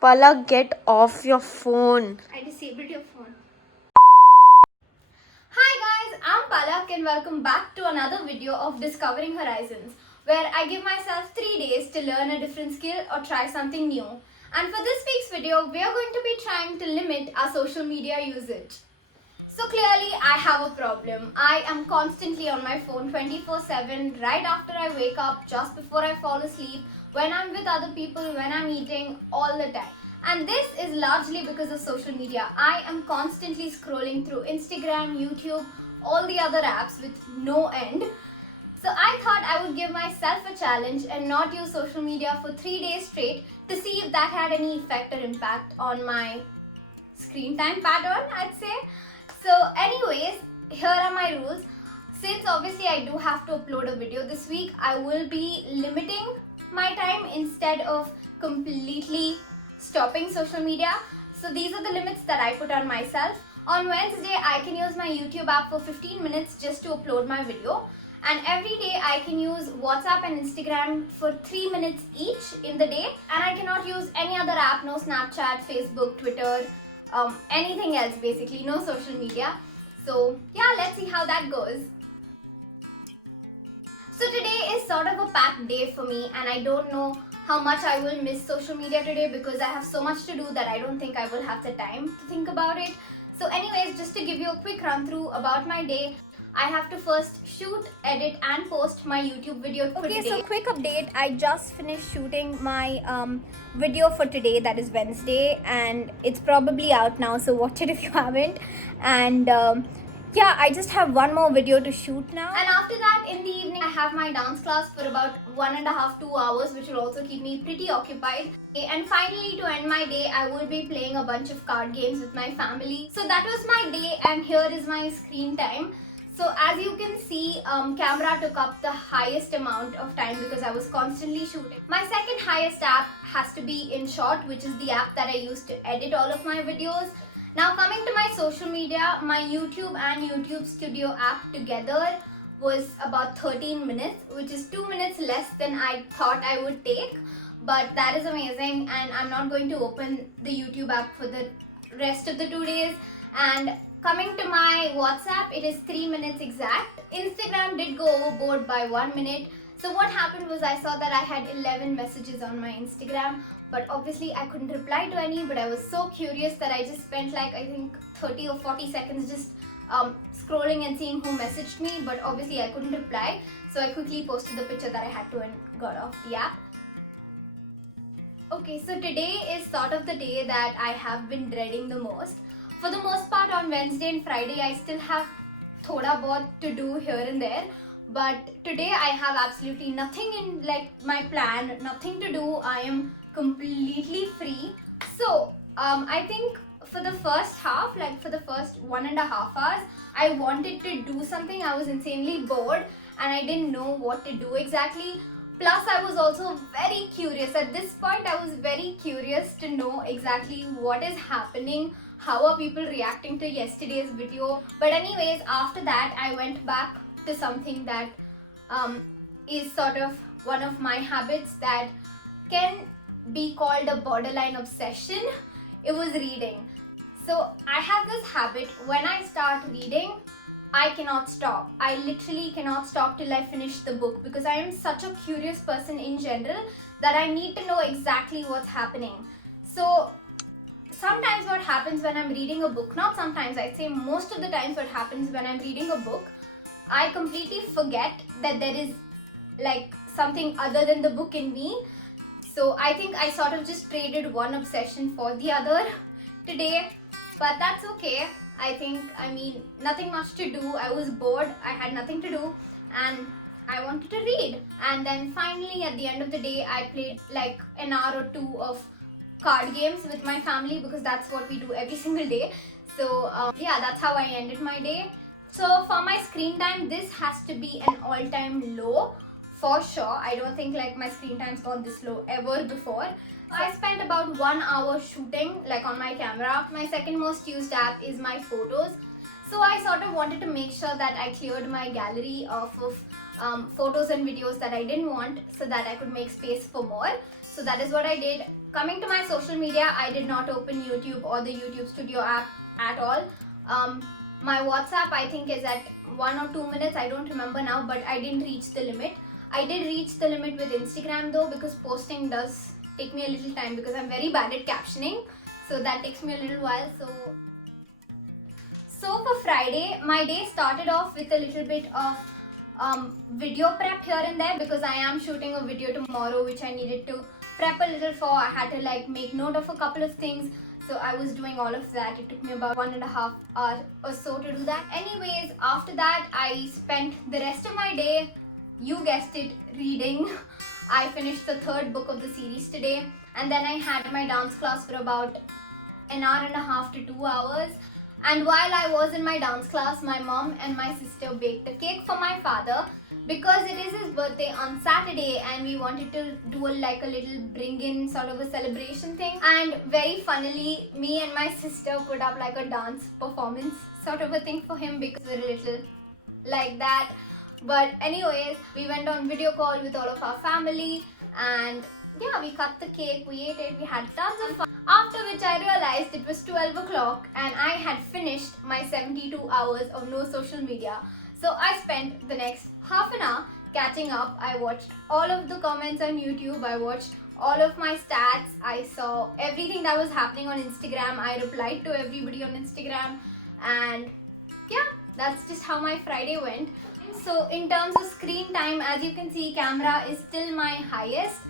Palak, get off your phone. I disabled your phone. Hi guys, I'm Palak and welcome back to another video of Discovering Horizons, where I give myself 3 days to learn a different skill or try something new. And for this week's video, we are going to be trying to limit our social media usage. So clearly I have a problem. I am constantly on my phone 24/7 right after I wake up, just before I fall asleep, when I'm with other people, when I'm eating, all the time. And this is largely because of social media. I am constantly scrolling through Instagram, YouTube, all the other apps with no end. So I thought I would give myself a challenge and not use social media for 3 days straight to see if that had any effect or impact on my screen time pattern, I'd say. So anyways, here are my rules. Since obviously I do have to upload a video this week, I will be limiting my time instead of completely stopping social media. So these are the limits that I put on myself. On Wednesday, I can use my YouTube app for 15 minutes just to upload my video. And every day I can use WhatsApp and Instagram for 3 minutes each in the day. And I cannot use any other app, no Snapchat, Facebook, Twitter, anything else basically, no social media. So yeah, let's see how that goes. So today is sort of a packed day for me and I don't know how much I will miss social media today because I have so much to do that I don't think I will have the time to think about it. So anyways, just to give you a quick run through about my day, I have to first shoot, edit and post my YouTube video for today. Okay, so quick update. I just finished shooting my video for today, that is Wednesday, and it's probably out now, so watch it if you haven't. And yeah, I just have one more video to shoot now. And after that, in the evening, I have my dance class for about 1.5 to 2 hours, which will also keep me pretty occupied. And finally, to end my day, I will be playing a bunch of card games with my family. So that was my day, and here is my screen time. So as you can see, camera took up the highest amount of time because I was constantly shooting. My second highest app has to be InShot, which is the app that I use to edit all of my videos. Now coming to my social media, my YouTube and YouTube Studio app together was about 13 minutes, which is 2 minutes less than I thought I would take. But that is amazing, and I'm not going to open the YouTube app for the rest of the 2 days. And coming to my WhatsApp, it is 3 minutes exact. Instagram did go overboard by 1 minute. So what happened was I saw that I had 11 messages on my Instagram, but obviously I couldn't reply to any, but I was so curious that I just spent like I think 30 or 40 seconds just scrolling and seeing who messaged me, but obviously I couldn't reply. So I quickly posted the picture that I had to and got off the app. Okay, so today is sort of the day that I have been dreading the most. For the most part, on Wednesday and Friday, I still have thoda bahut to do here and there. But today I have absolutely nothing in like my plan, nothing to do. I am completely free. So I think for the first half, like for the first 1.5 hours, I wanted to do something. I was insanely bored and I didn't know what to do exactly. Plus, I was also very curious. At this point, I was very curious to know exactly what is happening. How are people reacting to yesterday's video? But anyways, after that, I went back to something that is sort of one of my habits that can be called a borderline obsession. It was reading. So I have this habit, when I start reading, I cannot stop. I literally cannot stop till I finish the book because I am such a curious person in general that I need to know exactly what's happening. So sometimes what happens when I'm reading a book, not sometimes, I'd say most of the times what happens when I'm reading a book, I completely forget that there is like something other than the book in me. So I think I sort of just traded one obsession for the other today, but that's okay. I mean, nothing much to do. I was bored, I had nothing to do, and I wanted to read. And then finally, at the end of the day, I played like an hour or two of card games with my family because that's what we do every single day. So yeah, that's how I ended my day. So for my screen time, this has to be an all-time low for sure. I don't think like my screen time's gone this low ever before. I spent about 1 hour shooting like on my camera. My second most used app is my photos. So I sort of wanted to make sure that I cleared my gallery of photos and videos that I didn't want so that I could make space for more. So that is what I did. coming to my social media, I did not open YouTube or the YouTube Studio app at all. My WhatsApp, I think, is at 1 or 2 minutes. I don't remember now, but I didn't reach the limit. I did reach the limit with Instagram though, because posting does take me a little time because I'm very bad at captioning. So that takes me a little while. So for Friday, my day started off with a little bit of video prep here and there, because I am shooting a video tomorrow which I needed to prep a little for. I had to like make note of a couple of things. So I was doing all of that. It took me about 1.5 hours or so to do that. Anyways, after that, I spent the rest of my day, you guessed it, reading. I finished the 3rd book of the series today, and then I had my dance class for about 1.5 hours to 2 hours. And while I was in my dance class, my mom and my sister baked a cake for my father, because it is his birthday on Saturday and we wanted to do a little bring in sort of a celebration thing. And very funnily, me and my sister put up like a dance performance sort of a thing for him, because we're a little like that. But anyways, we went on video call with all of our family, and yeah, we cut the cake, we ate it, we had tons of fun. After which I realized it was 12 o'clock and I had finished my 72 hours of no social media. So I spent the next half an hour catching up. I watched all of the comments on YouTube, I watched all of my stats, I saw everything that was happening on Instagram, I replied to everybody on Instagram, and yeah, that's just how my Friday went. So in terms of screen time, as you can see, camera is still my highest.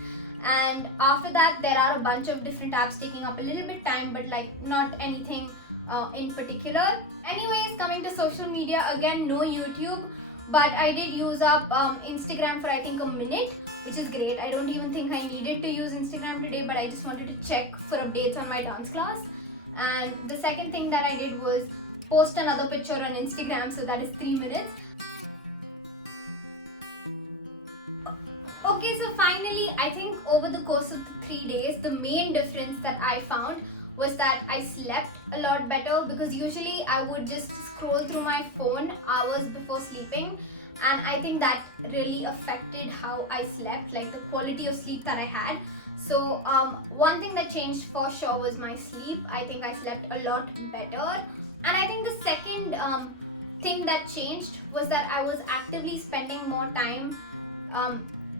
And after that, there are a bunch of different apps taking up a little bit time, but like not anything in particular. Anyways, coming to social media, again, no YouTube, but I did use up Instagram for I think a minute, which is great. I don't even think I needed to use Instagram today, but I just wanted to check for updates on my dance class. And the second thing that I did was post another picture on Instagram, so that is 3 minutes. Okay, so finally, I think over the course of the 3 days, the main difference that I found was that I slept a lot better, because usually I would just scroll through my phone hours before sleeping, and I think that really affected how I slept, like the quality of sleep that I had. So one thing that changed for sure was my sleep. I think I slept a lot better. And I think the second thing that changed was that I was actively spending more time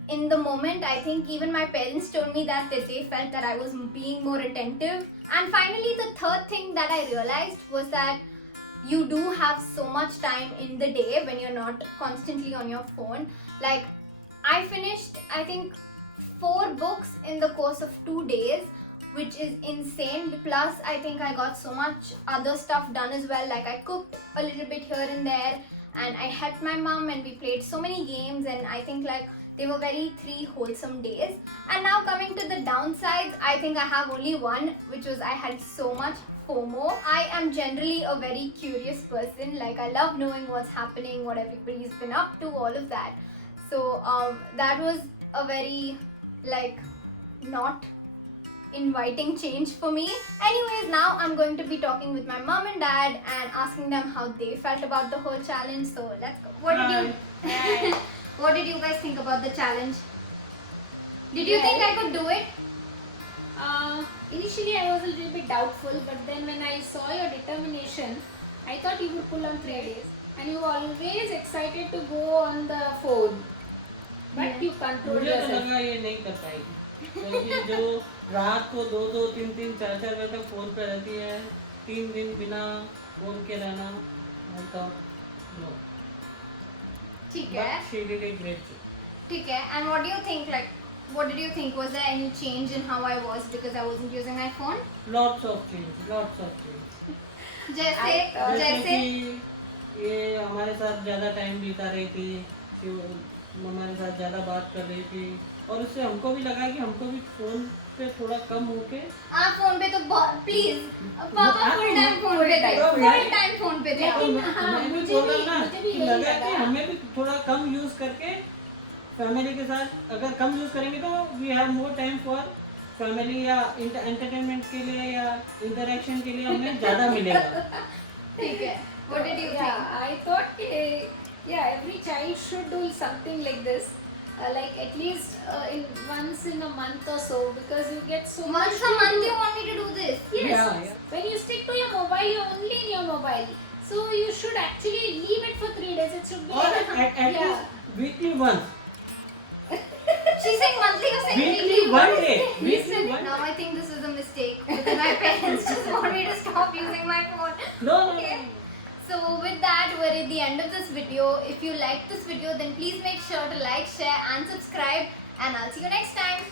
in the moment. I think even my parents told me that they felt that I was being more attentive. And finally, the third thing that I realized was that you do have so much time in the day when you're not constantly on your phone. Like, I finished, I think, 4 books in the course of 2 days, which is insane. Plus, I think I got so much other stuff done as well. Like, I cooked a little bit here and there, and I helped my mom, and we played so many games, and I think like they were very 3 wholesome days. And now coming to the downsides, I think I have only one, which was I had so much FOMO. I am generally a very curious person. Like, I love knowing what's happening, what everybody's been up to, all of that. So that was a very like not inviting change for me. Anyways, now I'm going to be talking with my mom and dad and asking them how they felt about the whole challenge. So let's go. What did you guys think about the challenge? Did you think I could do it? Initially I was a little bit doubtful, but then when I saw your determination, I thought you would pull on 3 days. And you were always excited to go on the phone. But you controlled मुझे तो yourself. लगा ये नहीं कर पाएगी, क्योंकि जो रात को 2-2, 3-3, 4-4 बजे तक फोन पे रहती है, 3 दिन बिना फोन के रहना, मतलब no. ठीक है. But she did a great job. ठीक है. And what do you think? Like, what did you think? Was there any change in how I was because I wasn't using my phone? Lots of change. जैसे कि ये हमारे साथ ज़्यादा time बिता रही थी, हमारे साथ ज़्यादा बात कर रही थी, और उससे हमको भी लगा कि हमको भी फ़ोन पे थोड़ा कम होके फोन पे तो प्लीज पापा फुल टाइम फोन पे थे, फुल टाइम फोन पे थे. मैं भी बोल रहा ना कि लगा कि हमें भी थोड़ा कम यूज़ करके फैमिली के साथ, अगर कम यूज़ करेंगे तो we have more time for family या एंटरटेनमेंट के लिए या इंटरेक्शन के लिए हमें ज़्यादा मिलेगा. ठीक है. What did you think? I thought, every child should do something like this. like at least in once in a month or so, because you get so much. Once a month you want me to do this? Yes. Yeah. When you stick to your mobile, you're only in your mobile. So you should actually leave it for 3 days. It should be Or like at least weekly once. She's saying monthly, you're saying Weekly one day. Weekly Weekly one Now day. I think this is a mistake because my parents just want me to stop using my phone. No. Okay. So with that, we're at the end of this video. If you like this video, then please make sure to like, share and subscribe, and I'll see you next time.